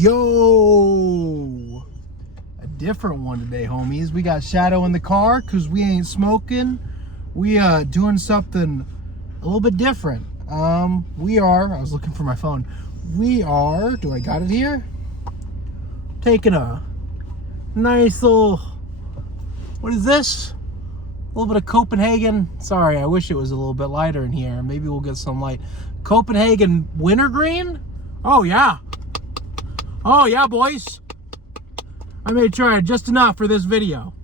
Yo, a different one today, homies. We got Shadow in the car because we ain't smoking. We doing something a little bit different. I was looking for my phone. Do I got it here? Taking a nice little, what is this? A little bit of Copenhagen. Sorry, I wish it was a little bit lighter in here. Maybe we'll get some light. Copenhagen Wintergreen? Oh yeah. Oh yeah, boys. I may try just enough for this video.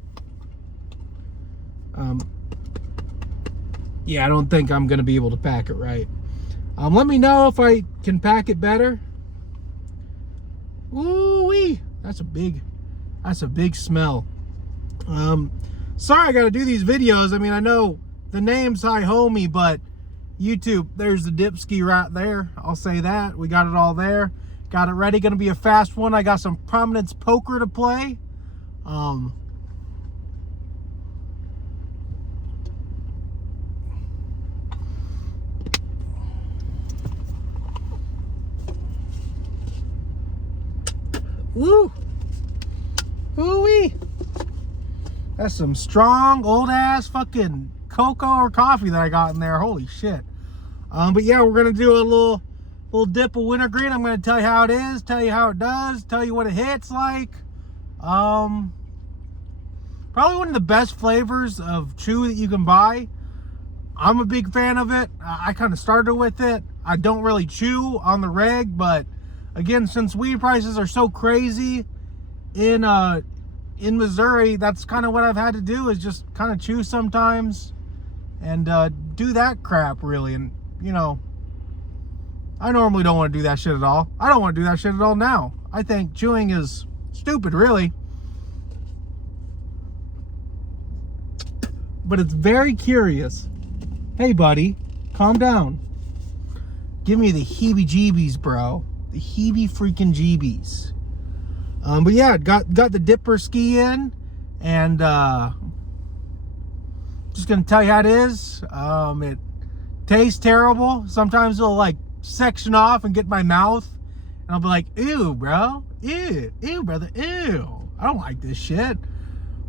Yeah, I don't think I'm gonna be able to pack it right. Let me know if I can pack it better. Ooh-wee, that's a big smell. Sorry I gotta do these videos. I mean, I know the name's Hi Homie, but YouTube, there's the dipski right there. I'll say that. We got it all there. Got it ready. Gonna be a fast one. I got some prominence poker to play. Woo! Ooh-wee! That's some strong old ass fucking cocoa or coffee that I got in there. Holy shit. But yeah, we're gonna do a little dip of wintergreen. I'm gonna tell you how it is, tell you how it does, tell you what it hits like. Probably one of the best flavors of chew that you can buy. I'm a big fan of it. I kind of started with it. I don't really chew on the reg, but again, since weed prices are so crazy in Missouri, that's kind of what I've had to do, is just kind of chew sometimes and do that crap really. And you know, I normally don't want to do that shit at all. I don't want to do that shit at all now. I think chewing is stupid, really. But it's very curious. Hey, buddy, calm down. Give me the heebie-jeebies, bro. The heebie-freaking-jeebies. But yeah, got the dipper ski in, and just gonna tell you how it is. It tastes terrible. Sometimes it'll like section off and get my mouth, and I'll be like, ew, bro, ew, brother, ew. I don't like this shit.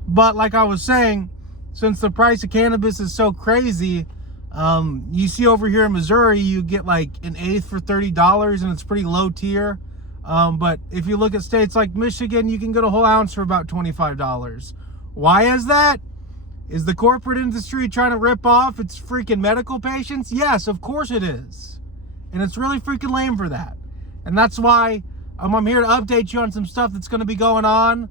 But like I was saying, since the price of cannabis is so crazy, you see over here in Missouri, you get like an eighth for $30, and it's pretty low tier. But if you look at states like Michigan, you can get a whole ounce for about $25. Why is that? Is the corporate industry trying to rip off its freaking medical patients? Yes, of course it is. And it's really freaking lame for that. And that's why I'm here to update you on some stuff that's going to be going on.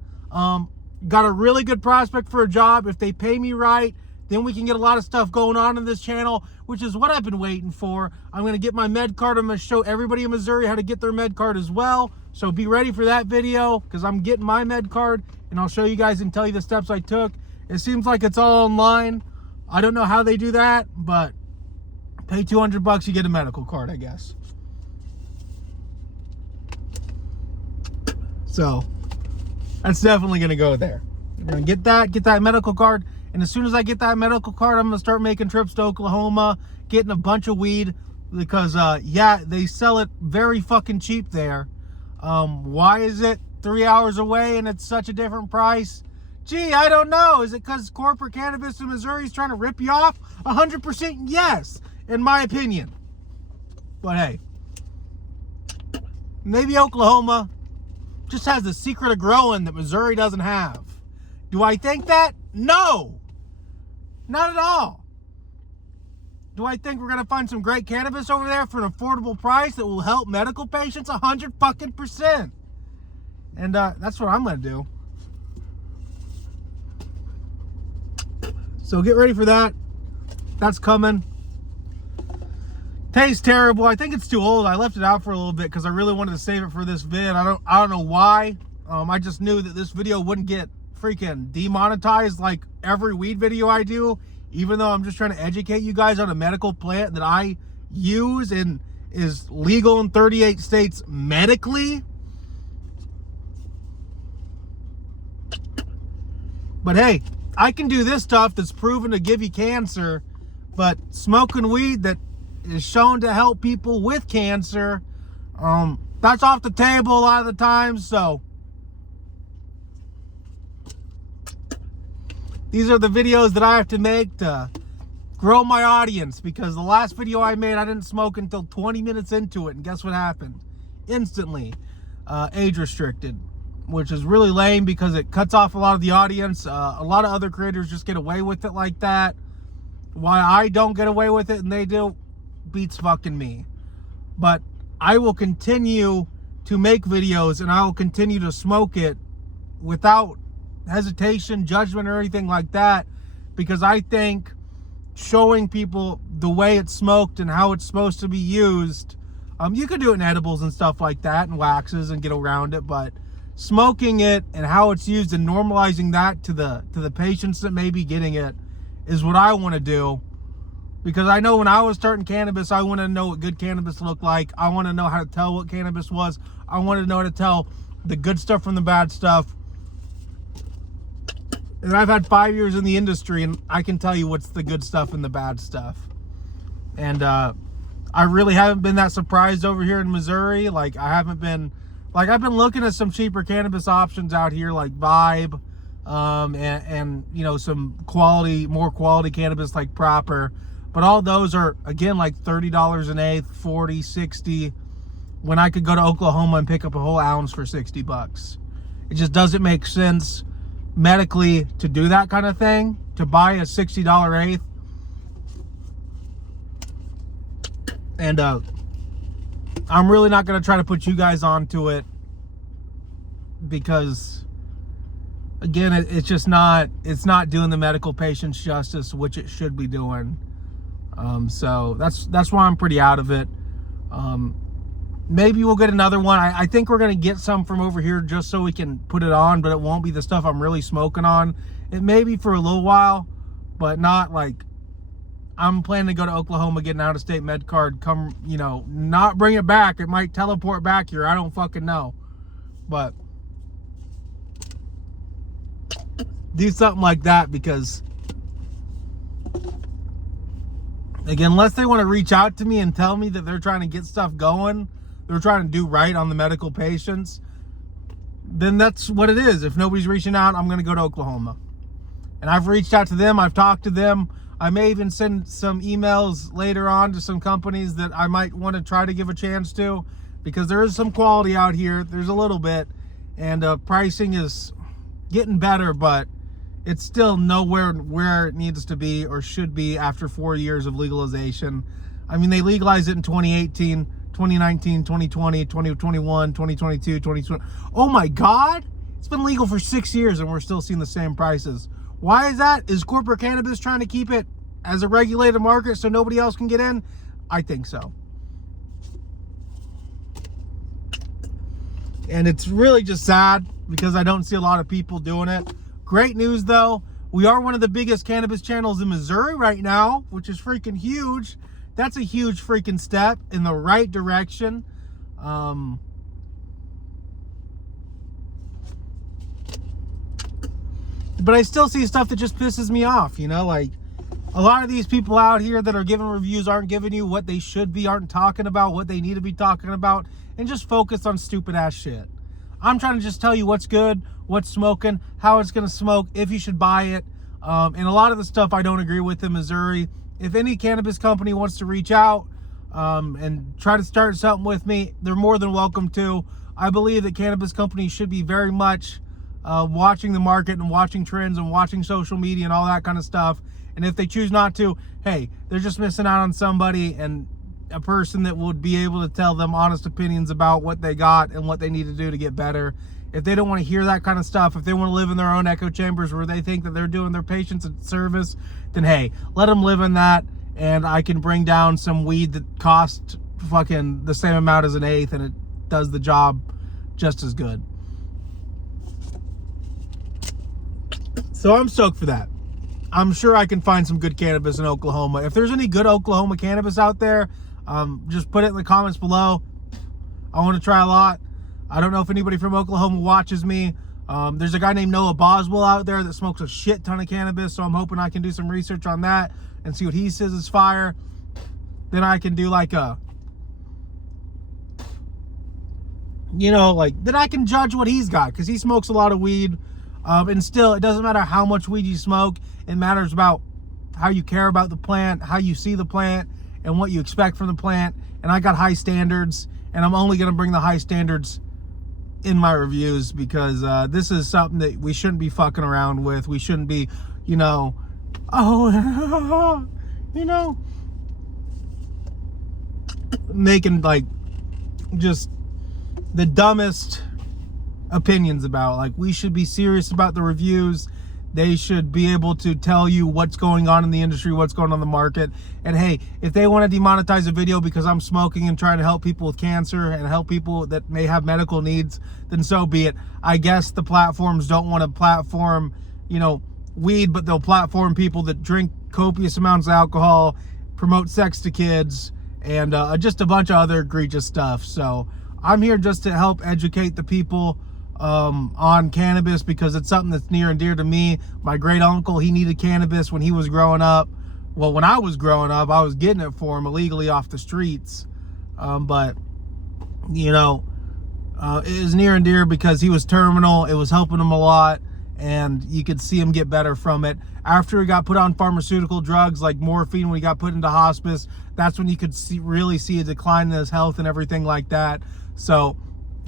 Got a really good prospect for a job. If they pay me right, then we can get a lot of stuff going on in this channel, which is what I've been waiting for. I'm going to get my med card. I'm going to show everybody in Missouri how to get their med card as well. So be ready for that video, because I'm getting my med card, and I'll show you guys and tell you the steps I took. It seems like it's all online. I don't know how they do that, but pay $200, you get a medical card, I guess. So that's definitely going to go there. I'm going to get that medical card. And as soon as I get that medical card, I'm going to start making trips to Oklahoma, getting a bunch of weed, because, yeah, they sell it very fucking cheap there. Why is it 3 hours away and it's such a different price? Gee, I don't know. Is it because corporate cannabis in Missouri is trying to rip you off? 100% yes, in my opinion. But hey, maybe Oklahoma just has the secret of growing that Missouri doesn't have. Do I think that? No, not at all. Do I think we're going to find some great cannabis over there for an affordable price that will help medical patients? 100%. And that's what I'm going to do. So get ready for that. That's coming. Tastes terrible. I think it's too old. I left it out for a little bit because I really wanted to save it for this vid. I don't know why. I just knew that this video wouldn't get freaking demonetized like every weed video I do, even though I'm just trying to educate you guys on a medical plant that I use and is legal in 38 states medically. But hey, I can do this stuff that's proven to give you cancer, but smoking weed that is shown to help people with cancer, that's off the table a lot of the times. So these are the videos that I have to make to grow my audience, because the last video I made, I didn't smoke until 20 minutes into it, and guess what happened? Instantly age restricted, which is really lame because it cuts off a lot of the audience. A lot of other creators just get away with it like that. Why I don't get away with it and they do, beats fucking me. But I will continue to make videos, and I will continue to smoke it without hesitation, judgment, or anything like that, because I think showing people the way it's smoked and how it's supposed to be used, you could do it in edibles and stuff like that and waxes and get around it, but smoking it and how it's used and normalizing that to the patients that may be getting it is what I want to do. Because I know when I was starting cannabis, I want to know what good cannabis looked like. I want to know how to tell what cannabis was. I want to know how to tell the good stuff from the bad stuff. And I've had 5 years in the industry, and I can tell you what's the good stuff and the bad stuff. And I really haven't been that surprised over here in Missouri. Like, I've been looking at some cheaper cannabis options out here, like Vibe, and you know, some more quality cannabis like Proper. But all those are, again, like $30 an eighth, 40, 60, when I could go to Oklahoma and pick up a whole ounce for 60 bucks. It just doesn't make sense medically to do that kind of thing, to buy a $60 eighth. And I'm really not going to try to put you guys onto it, because again, it's just not, it's not doing the medical patients justice, which it should be doing. So that's why I'm pretty out of it. Maybe we'll get another one. I think we're going to get some from over here just so we can put it on, but it won't be the stuff I'm really smoking on. It may be for a little while, but not like, I'm planning to go to Oklahoma, get an out-of-state med card, come, you know, not bring it back. It might teleport back here. I don't fucking know. But do something like that, because again, unless they want to reach out to me and tell me that they're trying to get stuff going, they're trying to do right on the medical patients, then that's what it is. If nobody's reaching out, I'm going to go to Oklahoma. And I've reached out to them. I've talked to them. I may even send some emails later on to some companies that I might want to try to give a chance to, because there is some quality out here. There's a little bit, and pricing is getting better, but it's still nowhere where it needs to be or should be after 4 years of legalization. I mean, they legalized it in 2018, 2019, 2020, 2021, 2022, 2020. Oh my God, it's been legal for 6 years and we're still seeing the same prices. Why is that? Is corporate cannabis trying to keep it as a regulated market so nobody else can get in? I think so. And it's really just sad because I don't see a lot of people doing it. Great news though, we are one of the biggest cannabis channels in Missouri right now, which is freaking huge. That's a huge freaking step in the right direction. But I still see stuff that just pisses me off, you know, like a lot of these people out here that are giving reviews aren't giving you what they should be, aren't talking about what they need to be talking about, and just focus on stupid ass shit. I'm trying to just tell you what's good, what's smoking, how it's going to smoke, if you should buy it. And a lot of the stuff I don't agree with in Missouri. If any cannabis company wants to reach out and try to start something with me, they're more than welcome to. I believe that cannabis companies should be very much watching the market and watching trends and watching social media and all that kind of stuff. And if they choose not to, hey, they're just missing out on somebody and a person that would be able to tell them honest opinions about what they got and what they need to do to get better. If they don't want to hear that kind of stuff, if they want to live in their own echo chambers where they think that they're doing their patients a service, then hey, let them live in that, and I can bring down some weed that costs fucking the same amount as an eighth and it does the job just as good. So I'm stoked for that. I'm sure I can find some good cannabis in Oklahoma. If there's any good Oklahoma cannabis out there, just put it in the comments below. I want to try a lot. I don't know if anybody from Oklahoma watches me. There's a guy named Noah Boswell out there that smokes a shit ton of cannabis, so I'm hoping I can do some research on that and see what he says is fire. Then I can do like a you know, like, then I can judge what he's got, because he smokes a lot of weed. And still, it doesn't matter how much weed you smoke. It matters about how you care about the plant, how you see the plant, and what you expect from the plant. And I got high standards, and I'm only going to bring the high standards in my reviews, because this is something that we shouldn't be fucking around with. We shouldn't be, you know, oh, you know, making like just the dumbest opinions about. Like, we should be serious about the reviews. They should be able to tell you what's going on in the industry, what's going on in the market. And hey, if they want to demonetize a video because I'm smoking and trying to help people with cancer and help people that may have medical needs, then so be it. I guess the platforms don't want to platform, you know, weed, but they'll platform people that drink copious amounts of alcohol, promote sex to kids, and just a bunch of other egregious stuff. So I'm here just to help educate the people on cannabis, because it's something that's near and dear to me. My great uncle, he needed cannabis when he was growing up. Well, when I was growing up, I was getting it for him illegally off the streets. But, you know, it is near and dear because he was terminal. It was helping him a lot, and you could see him get better from it. After he got put on pharmaceutical drugs like morphine, when he got put into hospice, that's when you could really see a decline in his health and everything like that. So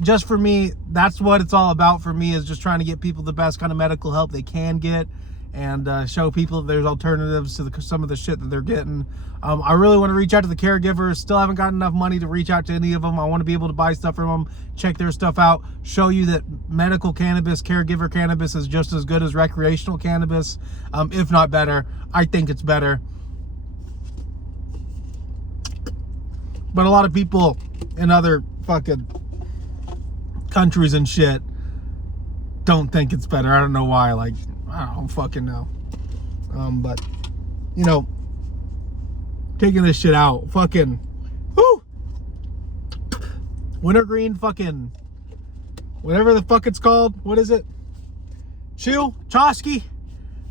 just for me, that's what it's all about for me, is just trying to get people the best kind of medical help they can get, and show people that there's alternatives to some of the shit that they're getting. I really want to reach out to the caregivers. Still haven't got enough money to reach out to any of them. I want to be able to buy stuff from them, check their stuff out, show you that medical cannabis, caregiver cannabis, is just as good as recreational cannabis, if not better. I think it's better. But a lot of people in other fucking countries and shit don't think it's better. I don't know why. Like, I don't fucking know. But, you know, taking this shit out, fucking, whoo, Wintergreen, fucking, whatever the fuck it's called. What is it? Chosky,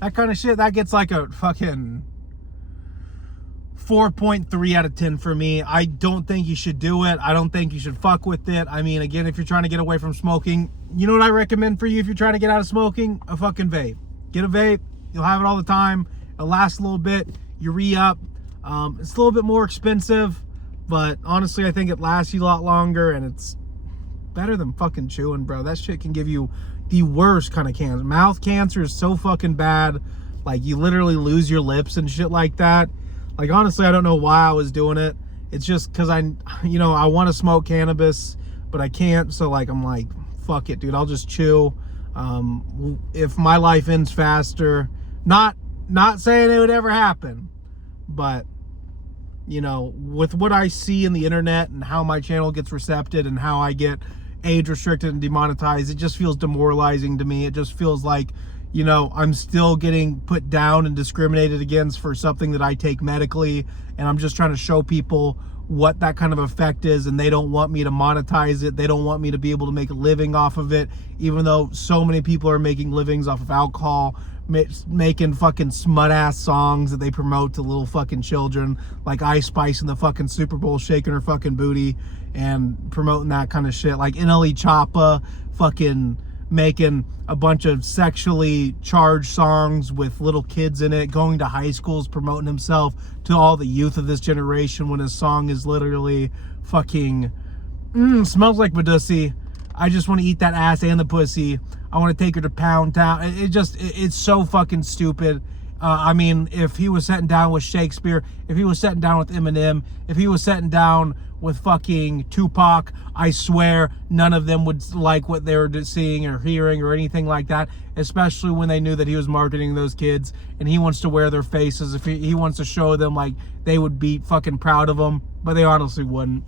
that kind of shit. That gets like a fucking 4.3 out of 10 for me. I don't think you should do it. I don't think you should fuck with it. I mean, again, if you're trying to get away from smoking, you know what I recommend for you if you're trying to get out of smoking? A fucking vape. Get a vape. You'll have it all the time. It'll last a little bit. You re-up. It's a little bit more expensive, but honestly, I think it lasts you a lot longer, and it's better than fucking chewing, bro. That shit can give you the worst kind of cancer. Mouth cancer is so fucking bad. Like, you literally lose your lips and shit like that. Like, honestly, I don't know why I was doing it. It's just because I want to smoke cannabis, but I can't. So, like, I'm like, fuck it, dude. I'll just chew. If my life ends faster, not saying it would ever happen, but, you know, with what I see in the internet and how my channel gets recepted and how I get age restricted and demonetized, it just feels demoralizing to me. It just feels like, you know, I'm still getting put down and discriminated against for something that I take medically, and I'm just trying to show people what that kind of effect is, and they don't want me to monetize it. They don't want me to be able to make a living off of it, even though so many people are making livings off of alcohol, making fucking smut-ass songs that they promote to little fucking children, like Ice Spice in the fucking Super Bowl shaking her fucking booty and promoting that kind of shit. Like NLE Choppa fucking making a bunch of sexually charged songs with little kids in it, going to high schools, promoting himself to all the youth of this generation, when his song is literally fucking smells like Medusa. I just want to eat that ass and the pussy. I want to take her to Pound Town. It's so fucking stupid. I mean, if he was sitting down with Shakespeare, if he was sitting down with Eminem, if he was sitting down with fucking Tupac, I swear none of them would like what they were seeing or hearing or anything like that, especially when they knew that he was marketing those kids and he wants to wear their faces. If he wants to show them, like, they would be fucking proud of him, but they honestly wouldn't.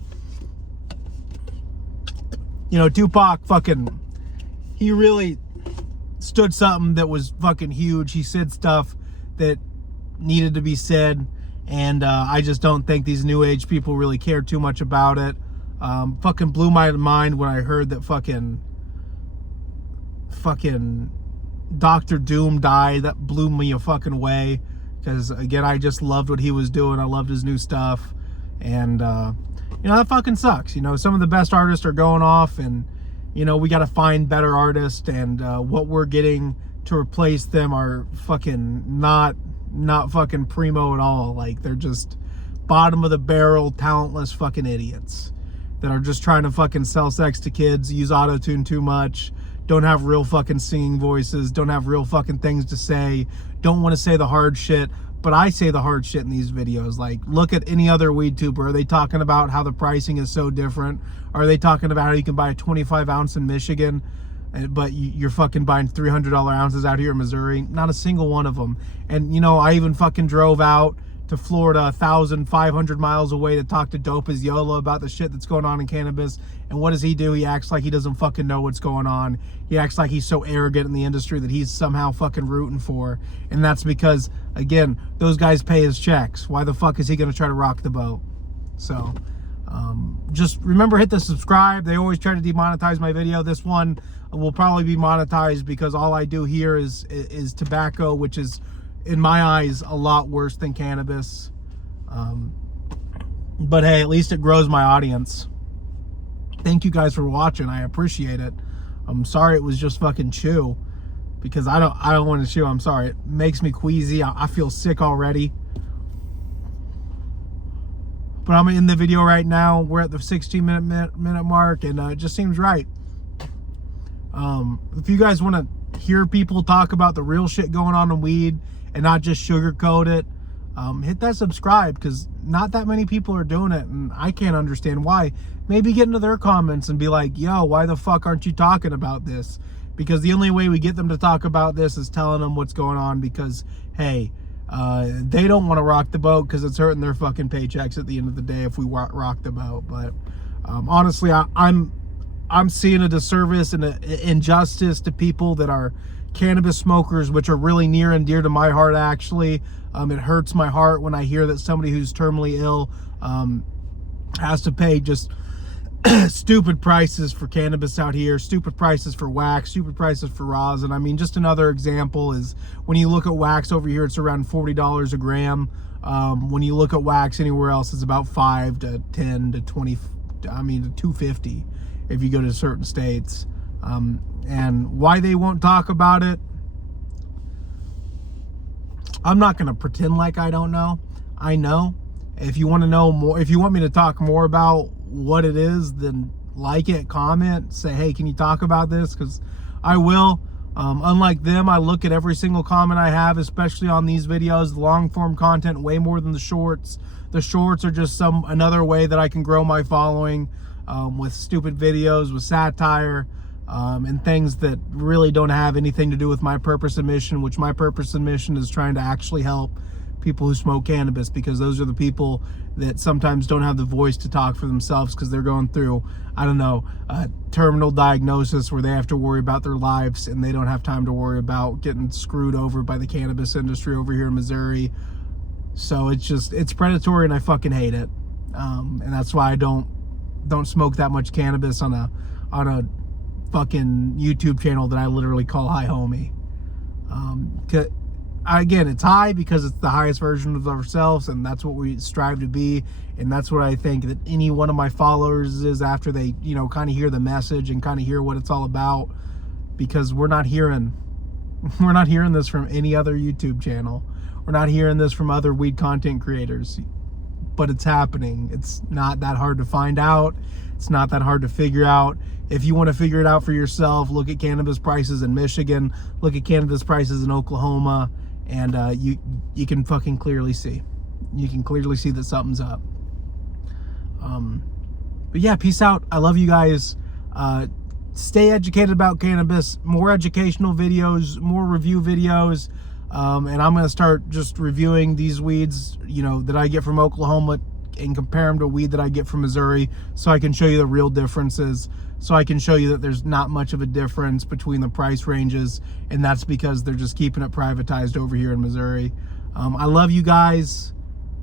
You know, Tupac fucking, he really stood something that was fucking huge. He said stuff that needed to be said, and I just don't think these new age people really care too much about it. Fucking blew my mind when I heard that fucking Dr. Doom died. That blew me a fucking way, because again, I just loved what he was doing. I loved his new stuff, and you know, that fucking sucks. You know, some of the best artists are going off, and, you know, we got to find better artists, and what we're getting to replace them are fucking not fucking primo at all. Like, they're just bottom of the barrel, talentless fucking idiots that are just trying to fucking sell sex to kids, use auto-tune too much, don't have real fucking singing voices, don't have real fucking things to say, don't want to say the hard shit. But I say the hard shit in these videos. Like, look at any other weed tuber. Are they talking about how the pricing is so different? Are they talking about how you can buy a 25 ounce in Michigan, but you're fucking buying $300 ounces out here in Missouri? Not a single one of them. And, you know, I even fucking drove out to Florida 1,500 miles away to talk to Dope as YOLO about the shit that's going on in cannabis. And what does he do? He acts like he doesn't fucking know what's going on. He acts like he's so arrogant in the industry that he's somehow fucking rooting for. And that's because, again, those guys pay his checks. Why the fuck is he going to try to rock the boat? So, just remember, hit the subscribe. They always try to demonetize my video. This one will probably be monetized because all I do here is tobacco, which is, in my eyes, a lot worse than cannabis. But hey, at least it grows my audience. Thank you guys for watching. I appreciate it. I'm sorry it was just fucking chew, because I don't want to chew. I'm sorry. It makes me queasy. I feel sick already. But I'm in the video right now. We're at the 16-minute mark, and it just seems right. If you guys want to hear people talk about the real shit going on in weed and not just sugarcoat it, hit that subscribe, because not that many people are doing it, and I can't understand why. Maybe get into their comments and be like, yo, why the fuck aren't you talking about this? Because the only way we get them to talk about this is telling them what's going on, because, hey, they don't want to rock the boat because it's hurting their fucking paychecks at the end of the day if we rock the boat. But honestly, I'm seeing a disservice and an injustice to people that are cannabis smokers, which are really near and dear to my heart, actually. It hurts my heart when I hear that somebody who's terminally ill has to pay just stupid prices for cannabis out here, stupid prices for wax, stupid prices for rosin. I mean, just another example is when you look at wax over here, it's around $40 a gram. When you look at wax anywhere else, it's about $5 to $10 to $20, I mean, to $2.50 if you go to certain states. And why they won't talk about it, I'm not going to pretend like I don't know. I know. If you want to know more, if you want me to talk more about what it is, then like it, comment, say, hey, can you talk about this? Because I will. Unlike them, I look at every single comment I have, especially on these videos, the long form content, way more than the shorts. The shorts are just another way that I can grow my following, with stupid videos, with satire, and things that really don't have anything to do with my purpose and mission, which my purpose and mission is trying to actually help people who smoke cannabis, because those are the people that sometimes don't have the voice to talk for themselves because they're going through, I don't know, a terminal diagnosis where they have to worry about their lives, and they don't have time to worry about getting screwed over by the cannabis industry over here in Missouri. So it's predatory, and I fucking hate it. And that's why I don't smoke that much cannabis on a fucking YouTube channel that I literally call Hi Homie. Again, it's high because it's the highest version of ourselves, and that's what we strive to be, and that's what I think that any one of my followers is after they, you know, kind of hear the message and kind of hear what it's all about, because we're not hearing this from any other YouTube channel. We're not hearing this from other weed content creators, but it's happening. It's not that hard to find out. It's not that hard to figure out. If you want to figure it out for yourself, look at cannabis prices in Michigan, look at cannabis prices in Oklahoma, and you can fucking clearly see. You can clearly see that something's up. But yeah, peace out. I love you guys. Stay educated about cannabis. More educational videos, more review videos. And I'm going to start just reviewing these weeds, you know, that I get from Oklahoma and compare them to weed that I get from Missouri, so I can show you the real differences. So I can show you that there's not much of a difference between the price ranges, and that's because they're just keeping it privatized over here in Missouri. I love you guys.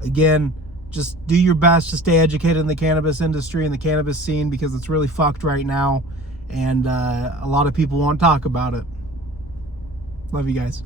Again, just do your best to stay educated in the cannabis industry and the cannabis scene, because it's really fucked right now, and a lot of people won't talk about it. Love you guys.